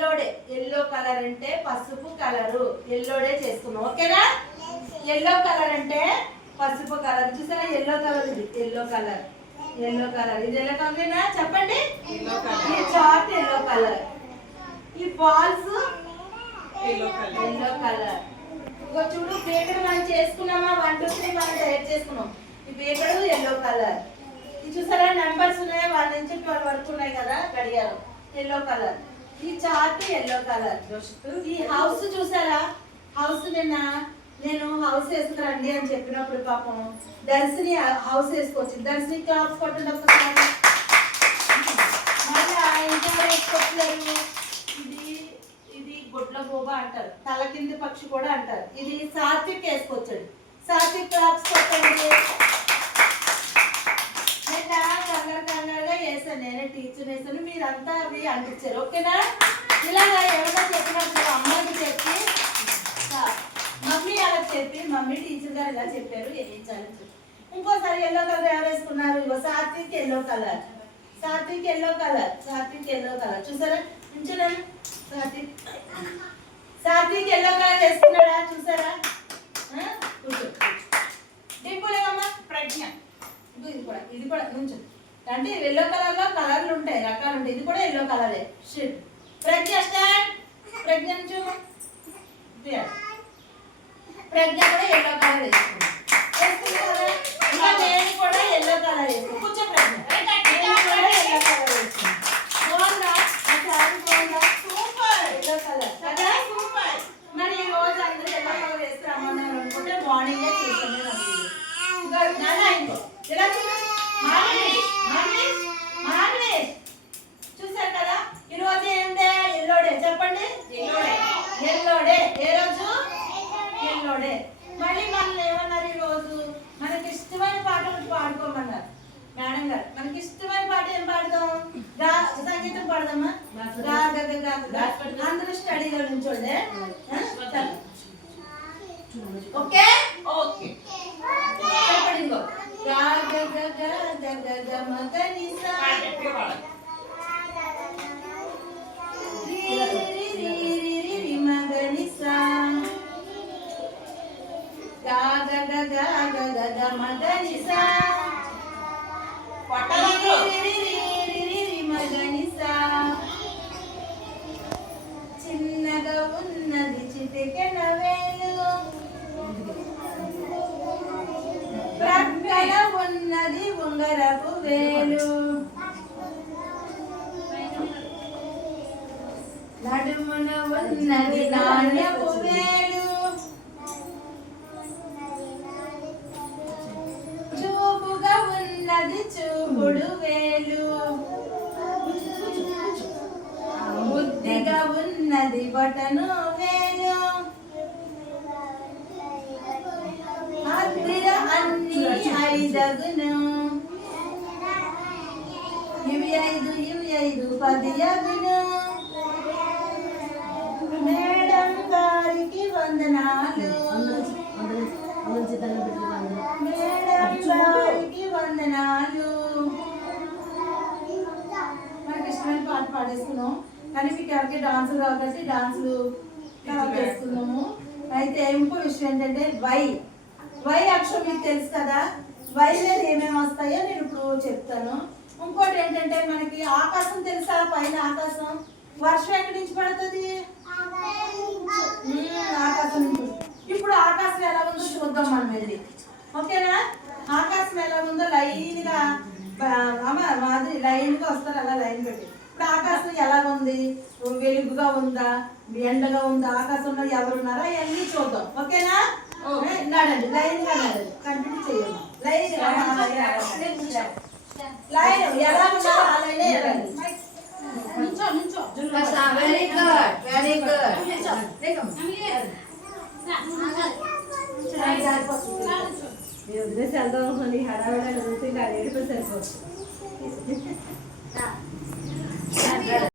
Colour అంటే పసుపు colour. ఎల్లోడే చేసుకున్నాం ఓకేనా? ఎల్లో కలర్ అంటే పసుపు కలర్. చూసారా? ఎల్లో కలర్ ఇది. Yellow colour. Yellow colour. ఇది ఎల్లో కలరేనా చెప్పండి. ఈ చార్ట్ ఎల్లో కలర్. ఈ balls yellow colour. Yellow colour. ఇగో చూడు బేకర్ మనం చేసుకున్నామా? వన్ టూ త్రీ మనం తయారు చేసుకున్నాం. ఈ బేకర్ ఎల్లో కలర్. ఇది చూసారా? నెంబర్స్ ఉన్నాయి. వన్ నుంచి ట్వెల్వ్ వరకు ఉన్నాయి కదా గడియారం. Yellow colour. ఈ చార్ట్ ఎల్లో కలర్ ఈ హౌస్ చూసారా? హౌస్ నిన్న నేను హౌస్ వేసుకురండి అని చెప్పినప్పుడు పాపం దర్శిని హౌస్ వేసుకోవచ్చు దర్శిని క్లాప్స్ కొట్టండి ఒకసారి మళ్ళీ ఇంకా వేసుకోవట్లేదు ఇది ఇది గుడ్ల గోబ అంటారు. తల కింది పక్షి కూడా అంటారు. ఇది సాత్విక్ వేసుకోవచ్చండి సాత్విక్ క్లాప్స్ కొట్టండి. నేను కంగారు కంగారుగా వేసాను నేనే టీచర్ వేసాను ఇదంతా అవి అంటించారు ఓకేనా? ఇలాగా ఎవరైనా చెప్పినప్పుడు అమ్మకి చెప్పి మమ్మీ అలా చెప్పి మమ్మీ టీచర్ గారు ఇలా చెప్పారు వేయించాలని చెప్పి. ఇంకోసారి ఎల్లో కలర్ ఎవరు వేసుకున్నారు? ఇగో Satvik yellow colour Satvik yellow colour Satvik yellow colour చూసారా? ఉంచున్నాను సాత్విక్. సాత్విక్ ఎల్లో కలర్ వేసుకున్నాడా? చూసారా? కూర్చో డింపులేమమ్మా ప్రజ్ఞ ఇదిగో ఇది కూడా ఇది కూడా నుంచు అంటే ఎల్లో కలర్లో కలర్లు ఉంటాయి రకాలు ఉంటాయి. ఇది కూడా ఎల్లో కలరే షిట్ ప్రజ్ఞ స్టాండ్ ప్రజ్ఞ. ప్రజ్ఞ కూడా ఎల్లో కలర్ వేసుకుంది. ఇంకా నేను కూడా ఎల్లో కలర్ వేసుకుంది కూర్చో ప్రజ్ఞ నేను కూడా ఎల్లో కలర్ వేసుకుంది బాగుందా? ఆ శారీ బాగుందా? సూపర్. ఎల్లో కలర్ కదా? సూపర్ మరి ఈ రోజు అందరూ ఎల్లో కలర్ వేసి రమ్మన్నారు అనుకుంటే మార్నింగ్ చూసాను ఇంకా నాన్న ఇంకో ఇలా స్టడీలో నుంచోండి ఆ? చెప్పండి. ఓకే ఓకే చెప్పండి ఇంకో గా గ గ గ గ గ గ మ గ ని సా గట్టిగా పాడాలి రి రి రి రి రి రి మ ప్రక్కన ఉన్నది ఉంగరపు వేలు. నడుమున ఉన్నది నాణ్యపు వేలు. చూపుగా ఉన్నది చూపుడు వేలు. బుద్ధిగా ఉన్నది బటను వేలు అద్దిర అన్ని ఐదగును ఇవి ఐదు ఇవి ఐదు పది అగును మేడం గారికి వందనాలు మేడం గారికి వందనాలు మనకి ఇష్టమైన పాట పాడేసుకున్నాం కానీ మీకు ఎవరికి డాన్స్ కాబట్టి డాన్సులు తర్వాత అయితే ఇంకో విషయం ఏంటంటే వై వై అక్షరం మీకు తెలుసు కదా వై మీద ఏమేమి వస్తాయో నేను ఇప్పుడు చెప్తాను. ఇంకోటి ఏంటంటే మనకి ఆకాశం తెలుసా? పైన ఆకాశం. వర్షం ఎక్కడి నుంచి పడుతుంది? ఆకాశం నుంచి. ఇప్పుడు ఆకాశం ఎలా ఉందో చూద్దాం మనం వెళ్ళి. ఓకేనా? ఆకాశం ఎలా ఉందో లైన్గా బ- అమ్మ మాది లైన్గా వస్తారు అలా లైన్ పెట్టి. ఇప్పుడు ఆకాశం ఎలా ఉంది? వెలుగుగా ఉందా? ఎండగా ఉందా? ఆకాశంలో ఎవరున్నారా? అవన్నీ చూద్దాం. ఓకేనా? నడండి లైన్గా నడండి. కంటిన్యూ చేయండి. లైన్ లైన్ ఎలా ఉన్నారో ఆ లైనే వెళ్ళండి వెరీ గుడ్ వెరీ గుడ్ జారిపోతుంది. మీరు వదిలేసి వెళ్దాం అనుకోండి హడావిడ చూసి ఇలా ఏడుపు సరిపోతుంది